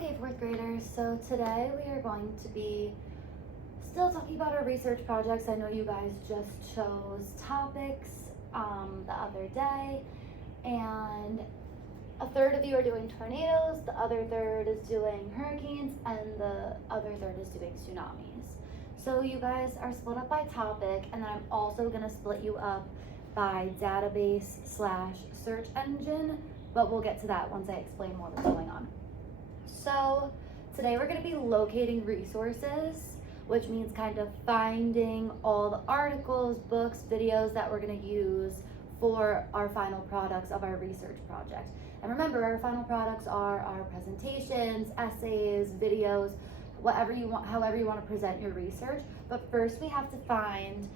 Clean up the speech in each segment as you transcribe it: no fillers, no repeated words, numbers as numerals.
Okay, fourth graders, so today we are going to be still talking about our research projects. I know you guys just chose topics the other day, and a third of you are doing tornadoes, the other third is doing hurricanes, and the other third is doing tsunamis. So you guys are split up by topic, and then I'm also gonna split you up by database/search engine, but we'll get to that once I explain more what's going on. So today we're going to be locating resources, which means kind of finding all the articles, books, videos that we're going to use for our final products of our research project. And remember, our final products are our presentations, essays, videos, whatever you want, however you want to present your research. But first we have to find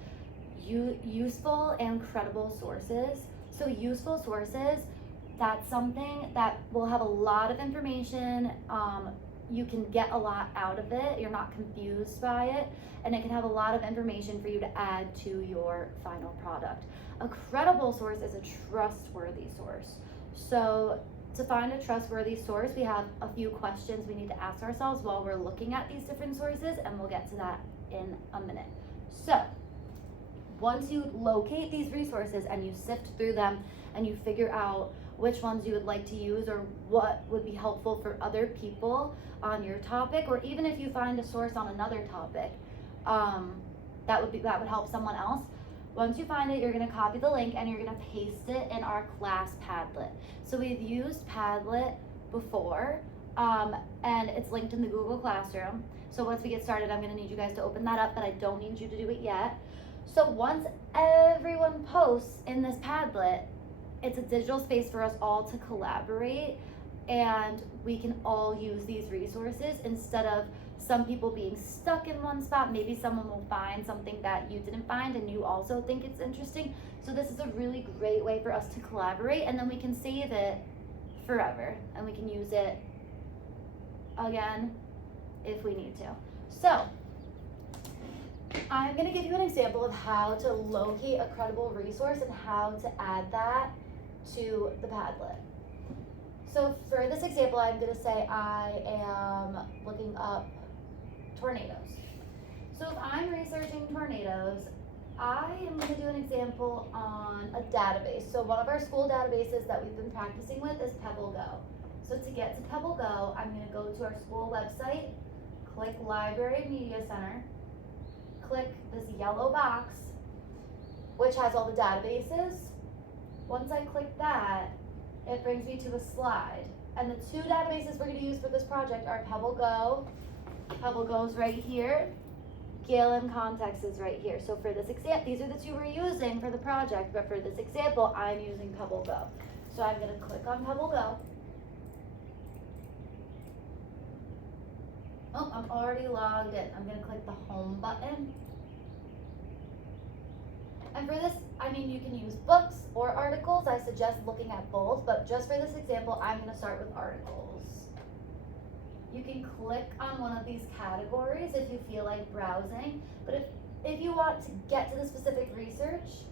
useful and credible sources. So useful sources, that's something that will have a lot of information. You can get a lot out of it. You're not confused by it, and it can have a lot of information for you to add to your final product. A credible source is a trustworthy source. So to find a trustworthy source, we have a few questions we need to ask ourselves while we're looking at these different sources, and we'll get to that in a minute. So once you locate these resources and you sift through them and you figure out which ones you would like to use or what would be helpful for other people on your topic, or even if you find a source on another topic that would help someone else. Once you find it, you're going to copy the link and you're going to paste it in our class Padlet. So we've used Padlet before, and it's linked in the Google Classroom. So once we get started, I'm going to need you guys to open that up, but I don't need you to do it yet. So once everyone posts in this Padlet, it's a digital space for us all to collaborate, and we can all use these resources instead of some people being stuck in one spot. Maybe someone will find something that you didn't find and you also think it's interesting. So this is a really great way for us to collaborate, and then we can save it forever and we can use it again if we need to. So I'm going to give you an example of how to locate a credible resource and how to add that to the Padlet. So for this example, I'm going to say I am looking up tornadoes. So if I'm researching tornadoes, I am going to do an example on a database. So one of our school databases that we've been practicing with is PebbleGo. So to get to PebbleGo, I'm going to go to our school website, click Library Media Center, click this yellow box, which has all the databases. Once I click that, it brings me to a slide. And the two databases we're going to use for this project are PebbleGo. PebbleGo's right here. Galen Context is right here. So for this example, these are the two we're using for the project, but for this example, I'm using PebbleGo. So I'm going to click on PebbleGo. Oh, I'm already logged in. I'm going to click the home button. And for this, you can use books or articles. I suggest looking at both, but just for this example, I'm going to start with articles. You can click on one of these categories if you feel like browsing, but if you want to get to the specific research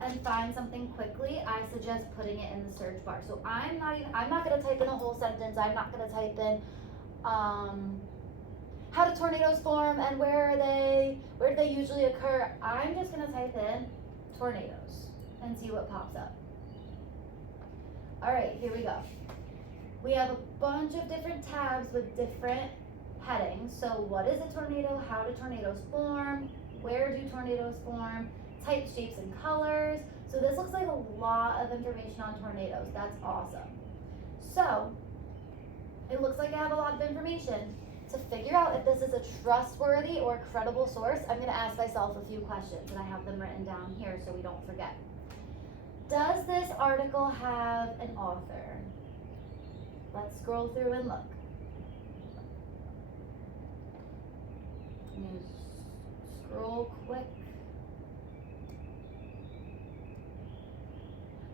and find something quickly, I suggest putting it in the search bar. So I'm not going to type in a whole sentence. I'm not going to type in how do tornadoes form and where do they usually occur. I'm just going to type in tornadoes and see what pops up. All right, here we go. We have a bunch of different tabs with different headings. So what is a tornado? How do tornadoes form? Where do tornadoes form? Types, shapes, and colors. So this looks like a lot of information on tornadoes. That's awesome. So it looks like I have a lot of information. To figure out if this is a trustworthy or credible source, I'm going to ask myself a few questions, and I have them written down here so we don't forget. Does this article have an author? Let's scroll through and look. Scroll quick.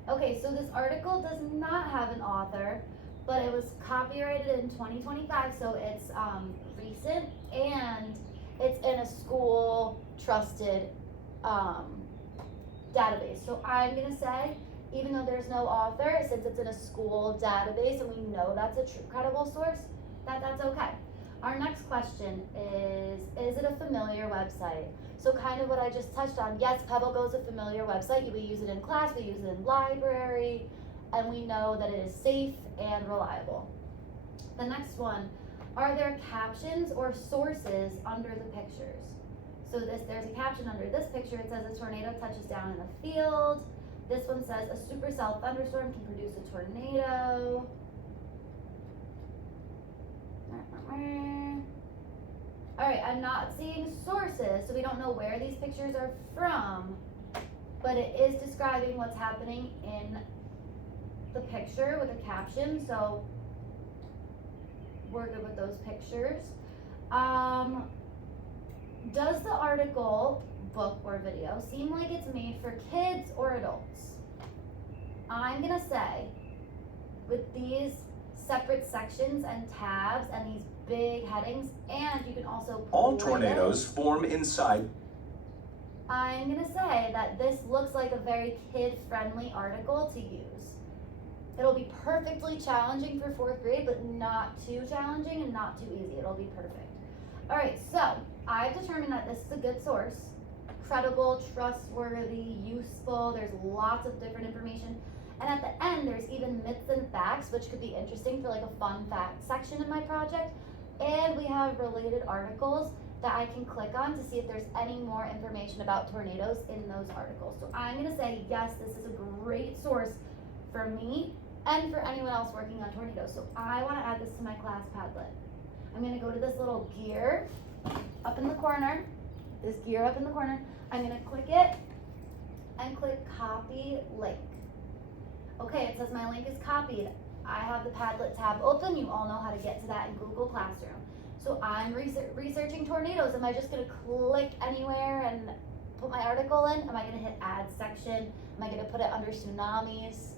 Okay, so this article does not have an author, but it was copyrighted in 2025, so it's recent, and it's in a school trusted database. So I'm gonna say, even though there's no author, since it's in a school database and we know that's a credible source, That's okay. Our next question is it a familiar website? So kind of what I just touched on. Yes, PebbleGo is a familiar website. We use it in class, we use it in library, and we know that it is safe and reliable. The next one, are there captions or sources under the pictures? So there's a caption under this picture. It says a tornado touches down in a field. This one says a supercell thunderstorm can produce a tornado. All right, I'm not seeing sources, so we don't know where these pictures are from, but it is describing what's happening in the picture with a caption, so we're good with those pictures. Does the article, book, or video seem like it's made for kids or adults? I'm gonna say, with these separate sections and tabs and these big headings, and you can also all tornadoes form inside. I'm gonna say that this looks like a very kid-friendly article to use. It'll be perfectly challenging for 4th grade, but not too challenging and not too easy. It'll be perfect. All right, so I've determined that this is a good source, credible, trustworthy, useful. There's lots of different information. And at the end, there's even myths and facts, which could be interesting for like a fun fact section in my project. And we have related articles that I can click on to see if there's any more information about tornadoes in those articles. So I'm gonna say, yes, this is a great source for me and for anyone else working on tornadoes. So I wanna add this to my class Padlet. I'm gonna go to this little gear up in the corner, this gear up in the corner. I'm gonna click it and click copy link. Okay, it says my link is copied. I have the Padlet tab open. You all know how to get to that in Google Classroom. So I'm researching tornadoes. Am I just gonna click anywhere and put my article in? Am I gonna hit add section? Am I gonna put it under tsunamis?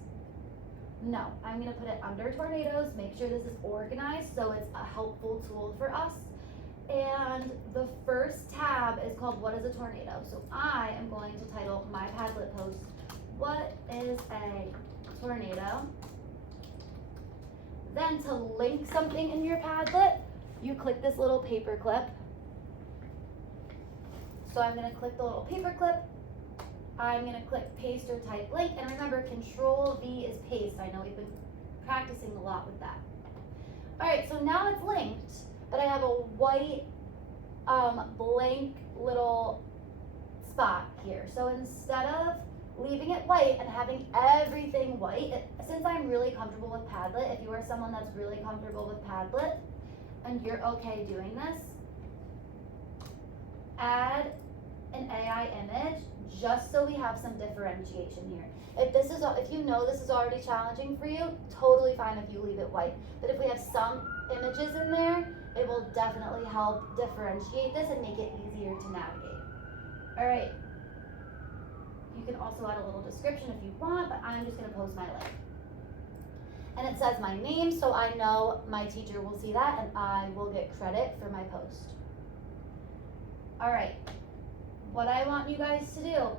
No, I'm gonna put it under tornadoes, make sure this is organized so it's a helpful tool for us. And the first tab is called What is a Tornado? So I am going to title my Padlet post, What is a Tornado? Then to link something in your Padlet, you click this little paper clip. So I'm gonna click the little paper clip. I'm gonna click paste or type link, and remember Control V is paste. I know we've been practicing a lot with that. All right, so now it's linked, but I have a white blank little spot here. So instead of leaving it white and having everything white, since I'm really comfortable with Padlet, if you are someone that's really comfortable with Padlet and you're okay doing this, add an AI image just so we have some differentiation here. If you know this is already challenging for you, totally fine if you leave it white. But if we have some images in there, it will definitely help differentiate this and make it easier to navigate. All right. You can also add a little description if you want, but I'm just gonna post my link. And it says my name, so I know my teacher will see that and I will get credit for my post. All right. What I want you guys to do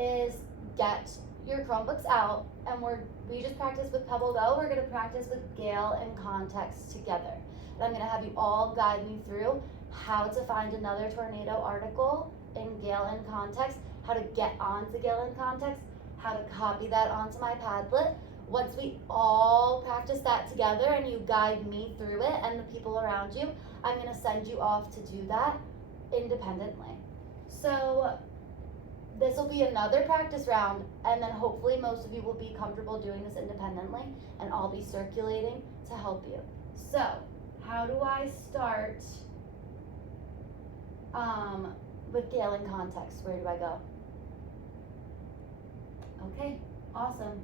is get your Chromebooks out, and we just practiced with PebbleGo. We're gonna practice with Gale and Context together. And I'm gonna have you all guide me through how to find another tornado article in Gale and Context, how to get onto Gale and Context, how to copy that onto my Padlet. Once we all practice that together and you guide me through it and the people around you, I'm gonna send you off to do that independently. So this will be another practice round, and then hopefully most of you will be comfortable doing this independently, and I'll be circulating to help you. So how do I start with Gale and Context? Where do I go? Okay, awesome.